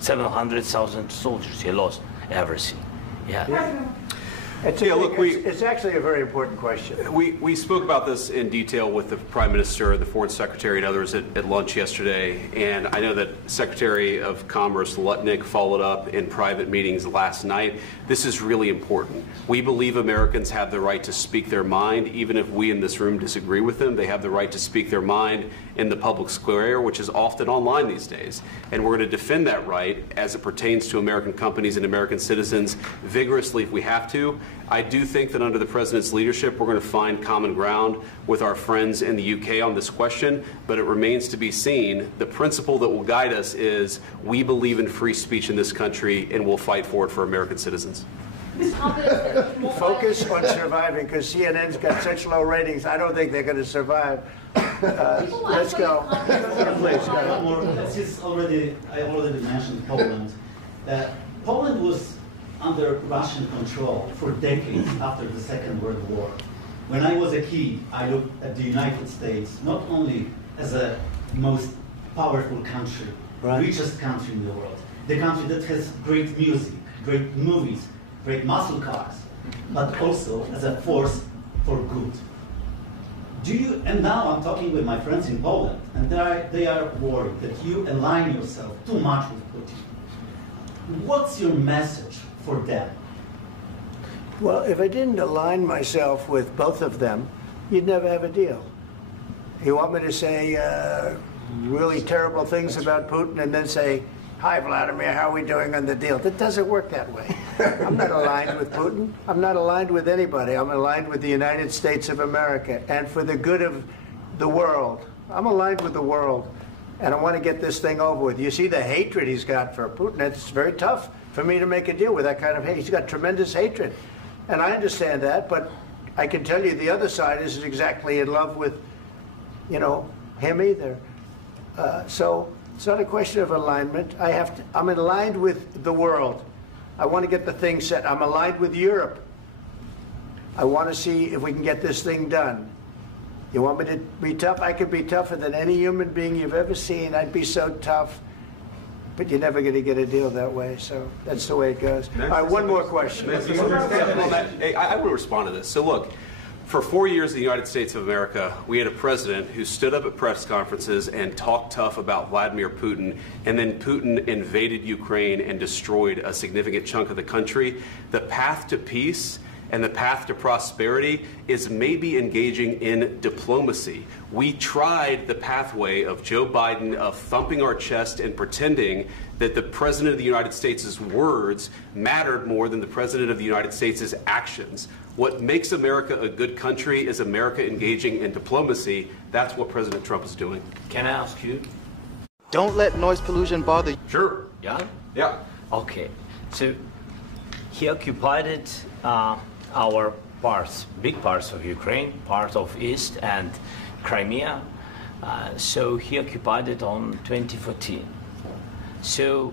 700,000 soldiers. He lost everything. Yeah. It's actually a very important question. We spoke about this in detail with the Prime Minister, the Foreign Secretary, and others at lunch yesterday, and I know that Secretary of Commerce Lutnick followed up in private meetings last night. This is really important. We believe Americans have the right to speak their mind, even if we in this room disagree with them. They have the right to speak their mind in the public square, which is often online these days. And we're going to defend that right as it pertains to American companies and American citizens vigorously if we have to. I do think that under the President's leadership, we're going to find common ground with our friends in the UK on this question, but it remains to be seen. The principle that will guide us is we believe in free speech in this country, and we'll fight for it for American citizens. Focus on surviving, because CNN's got such low ratings. I don't think they're going to survive. Let's go. Please, go. I already mentioned Poland. Poland was under Russian control for decades after the Second World War. When I was a kid, I looked at the United States not only as a most powerful country, richest country in the world, the country that has great music, great movies, great muscle cars, but also as a force for good. And now I'm talking with my friends in Poland, and they are worried that you align yourself too much with Putin. What's your message for them? Well, if I didn't align myself with both of them, you'd never have a deal. You want me to say really terrible things about Putin and then say, "Hi, Vladimir, how are we doing on the deal?" That doesn't work that way. I'm not aligned with Putin. I'm not aligned with anybody. I'm aligned with the United States of America and for the good of the world. I'm aligned with the world, and I want to get this thing over with. You see the hatred he's got for Putin. It's very tough for me to make a deal with that kind of hate. He's got tremendous hatred, and I understand that, but I can tell you the other side isn't exactly in love with, him either. So it's not a question of alignment. I'm aligned with the world. I want to get the thing set. I'm aligned with Europe. I want to see if we can get this thing done. You want me to be tough? I could be tougher than any human being you've ever seen. I'd be so tough. But you're never going to get a deal that way, so that's the way it goes. All right, one more question. I will respond to this. So look, for 4 years in the United States of America, we had a president who stood up at press conferences and talked tough about Vladimir Putin, and then Putin invaded Ukraine and destroyed a significant chunk of the country. The path to peace and the path to prosperity is maybe engaging in diplomacy. We tried the pathway of Joe Biden of thumping our chest and pretending that the President of the United States' words mattered more than the President of the United States' actions. What makes America a good country is America engaging in diplomacy. That's what President Trump is doing. Can I ask you? Don't let noise pollution bother you. Sure. Yeah? Yeah. Okay. So he occupied it, our parts, big parts of Ukraine, part of East and Crimea. So he occupied it on 2014. So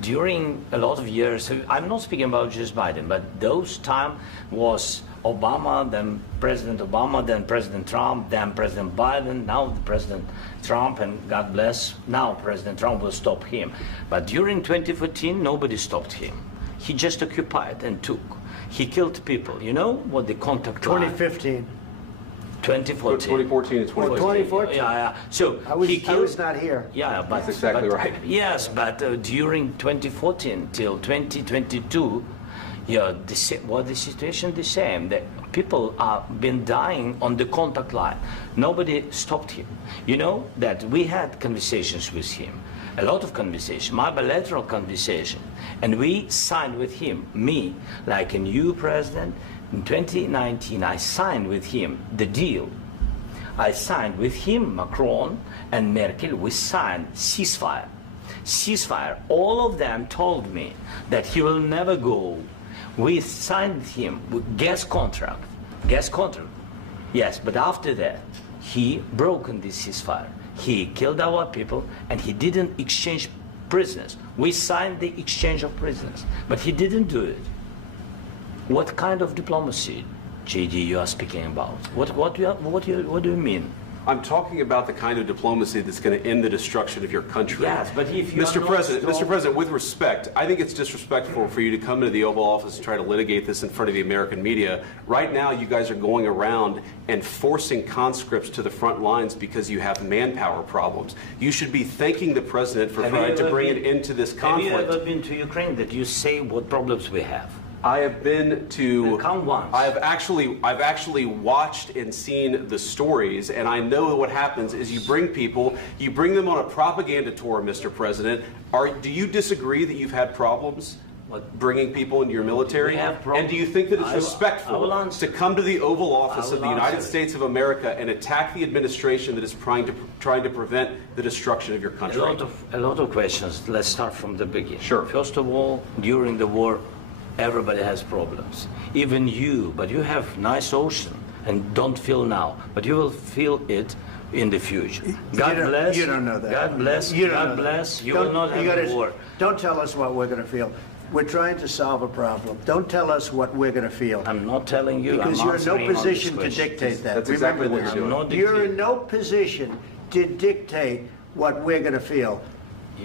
during a lot of years, so I'm not speaking about just Biden, but those time was Obama, then President Obama, then President Trump, then President Biden, now the President Trump, and God bless, now President Trump will stop him. But during 2014, nobody stopped him. He just occupied and took. He killed people. You know what the contact 2015. 2014. 2014 and 2014. 2014. Yeah. So I was not here. Yeah, but that's exactly right. Yes, but during 2014 till 2022, the situation the same. The people have been dying on the contact line. Nobody stopped him. You know that we had conversations with him, a lot of conversation, my bilateral conversation, and we signed with him, me, like a new president. In 2019, I signed with him the deal. I signed with him, Macron and Merkel, we signed ceasefire. Ceasefire. All of them told me that he will never go. We signed with him with gas contract. Gas contract. Yes, but after that, he broken this ceasefire. He killed our people and he didn't exchange prisoners. We signed the exchange of prisoners, but he didn't do it. What kind of diplomacy, JD, you are speaking about? What do you mean? I'm talking about the kind of diplomacy that's going to end the destruction of your country. Yes, but if you Mr. President, with respect, I think it's disrespectful for you to come into the Oval Office and try to litigate this in front of the American media. Right now, you guys are going around and forcing conscripts to the front lines because you have manpower problems. You should be thanking the President for trying to bring an end to this conflict. Have you ever been to Ukraine that you say what problems we have? I have been to. Come once. I've actually watched and seen the stories, and I know what happens is you bring them on a propaganda tour, Mr. President. Do you disagree that you've had problems bringing people into your military? And do you think that it's respectful to come to the Oval Office of the United States of America and attack the administration that is trying to prevent the destruction of your country? A lot of questions. Let's start from the beginning. Sure. First of all, during the war, everybody has problems, even you, but you have nice ocean and don't feel now, but you will feel it in the future. God bless. You don't know that. God bless. You God bless. You will not have a war. Don't tell us what we're going to feel. We're trying to solve a problem. Don't tell us what we're going to feel. I'm not telling you. Because you're in no position to dictate that. That's exactly what you're doing. You're in no position to dictate what we're going to feel.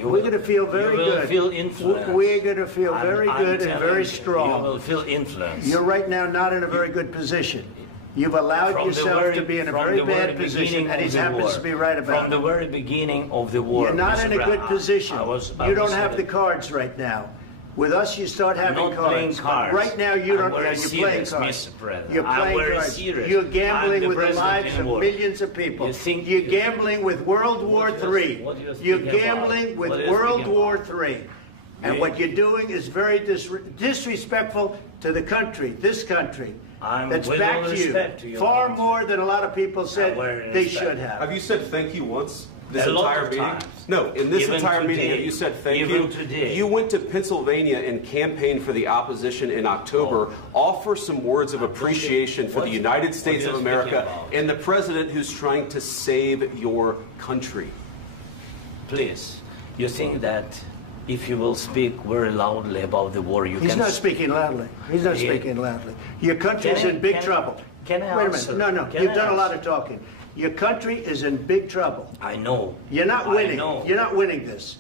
We're going to feel very good. You will feel influenced. We're going to feel very good and very strong. You will feel influenced. You're right now not in a very good position. You've allowed yourself to be in a very bad position, and he happens to be right about it. From the very beginning of the war. You're not in a good position. You don't have the cards right now. With us, you start having cards. Right now, you don't. You're playing cards. You're playing cards. You're gambling with the lives of millions of people. You're gambling with World War III. You're gambling with World War III. And what you're doing is very disrespectful to the country, this country. That's back to you. Far more than a lot of people said they should have. Have you said thank you once? This entire meeting? No, in this entire meeting, have you said thank you? You went to Pennsylvania and campaigned for the opposition in October. Offer some words of appreciation for the United States of America and the president who's trying to save your country. Please, you think that if you will speak very loudly about the war, you can... He's not speaking loudly. He's not speaking loudly. Your country's in big trouble. Can I Wait a minute. No. You've done a lot of talking. Your country is in big trouble. I know. You're not winning. You're not winning this.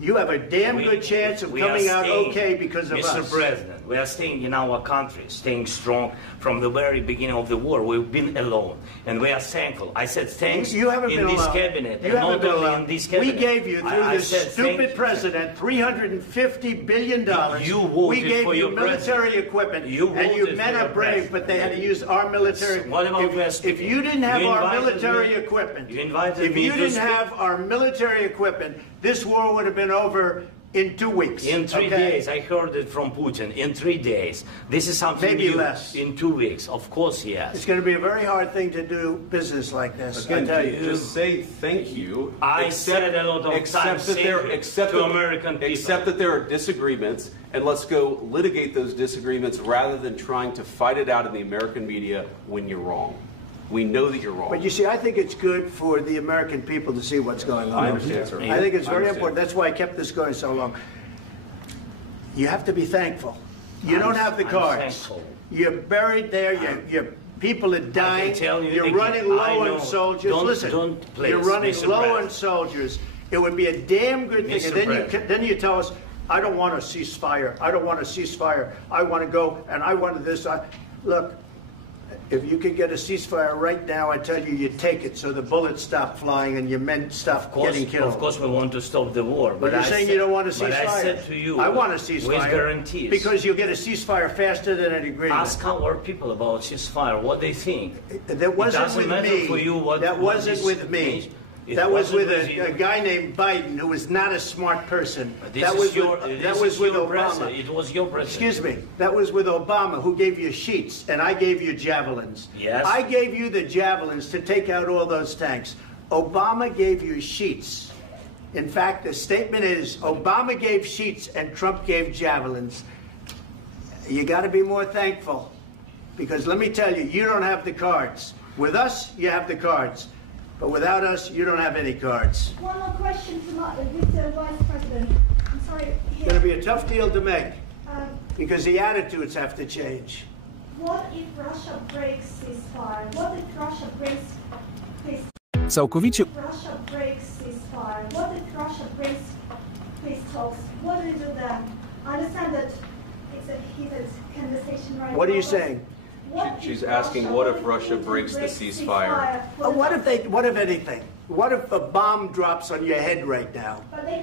You have a damn good chance of coming out okay because of us. Mr. President, we are staying in our country, staying strong from the very beginning of the war. We've been alone, and we are thankful. I said thanks you haven't in been this alone. cabinet. You haven't been alone. In this cabinet. We gave you, through this stupid president, $350 billion. We gave you military equipment, and you men are brave, but they had to use our military. What about if you didn't have our military equipment, if you didn't have our military equipment, this war would have been over in 2 weeks. In 3 days. I heard it from Putin. In 3 days. This is something maybe new. Less. In 2 weeks. Of course, yes. It's going to be a very hard thing to do business like this. Again, I tell you. Just say thank you. I said a lot of times to American people. Accept that there are disagreements, and let's go litigate those disagreements rather than trying to fight it out in the American media when you're wrong. We know that you're wrong. But you see, I think it's good for the American people to see what's going on. I understand, sir. I think it's very important. That's why I kept this going so long. You have to be thankful. You don't have the cards. You're buried there. Your people are dying. You're running low on soldiers. Listen, you're running low on soldiers. It would be a damn good thing. And then you tell us, I don't want a ceasefire. I don't want a ceasefire. I want to go and I want this. Look. If you could get a ceasefire right now, I tell you, you take it so the bullets stop flying and your men stop getting killed. Of course, we want to stop the war. But you're saying you don't want a ceasefire. But I said to you, I want a ceasefire. With guarantees. Because you'll get a ceasefire faster than an agreement. Ask our people about ceasefire, what they think. That wasn't with me. That wasn't with me. That was with a guy named Biden, who was not a smart person. That was with Obama. It was your president. Excuse me. That was with Obama, who gave you sheets, and I gave you javelins. Yes. I gave you the javelins to take out all those tanks. Obama gave you sheets. In fact, the statement is Obama gave sheets and Trump gave javelins. You got to be more thankful, because let me tell you, you don't have the cards. With us, you have the cards. But without us, you don't have any cards. One more question to the Vice President. I'm sorry. It's going to be a tough deal to make because the attitudes have to change. What if Russia breaks ceasefire? What if Russia breaks this całkowicie Russia breaks ceasefire. What if Russia breaks peace talks? What do we do then? I understand that it's a heated conversation right now. What are you saying? She's asking, what if Russia breaks the ceasefire? What if anything? What if a bomb drops on your head right now?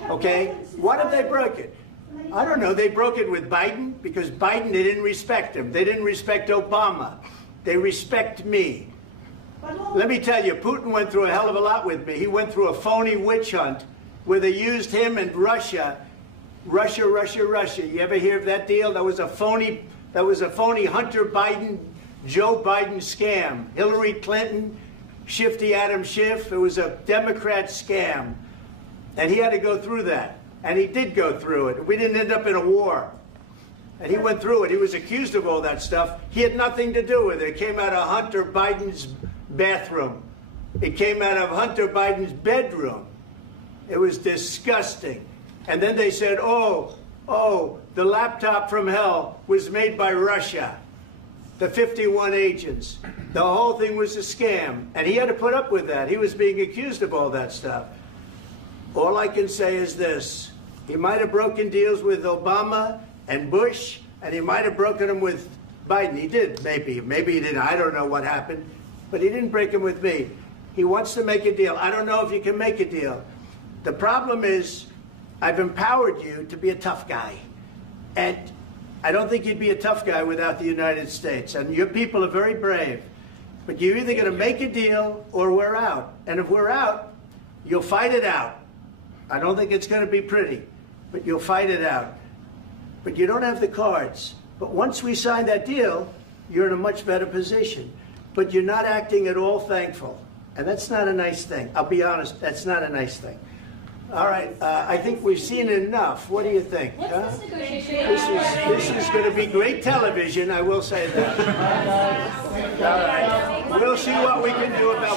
Okay? What if they broke it? I don't know. They broke it with Biden because Biden, they didn't respect him. They didn't respect Obama. They respect me. Let me tell you, Putin went through a hell of a lot with me. He went through a phony witch hunt where they used him and Russia. Russia. You ever hear of that deal? That was a phony Hunter Biden, Joe Biden scam. Hillary Clinton, Shifty Adam Schiff. It was a Democrat scam. And he had to go through that. And he did go through it. We didn't end up in a war. And he went through it. He was accused of all that stuff. He had nothing to do with it. It came out of Hunter Biden's bathroom. It came out of Hunter Biden's bedroom. It was disgusting. And then they said, oh, the laptop from hell was made by Russia. The 51 agents. The whole thing was a scam. And he had to put up with that. He was being accused of all that stuff. All I can say is this. He might have broken deals with Obama and Bush, and he might have broken them with Biden. He did, maybe. Maybe he didn't. I don't know what happened. But he didn't break them with me. He wants to make a deal. I don't know if you can make a deal. The problem is, I've empowered you to be a tough guy. And I don't think you'd be a tough guy without the United States. And your people are very brave. But you're either going to make a deal or we're out. And if we're out, you'll fight it out. I don't think it's going to be pretty, but you'll fight it out. But you don't have the cards. But once we sign that deal, you're in a much better position. But you're not acting at all thankful. And that's not a nice thing. I'll be honest, that's not a nice thing. All right, I think we've seen enough. What do you think? Huh? This is going to be great television, I will say that. All right. We'll see what we can do about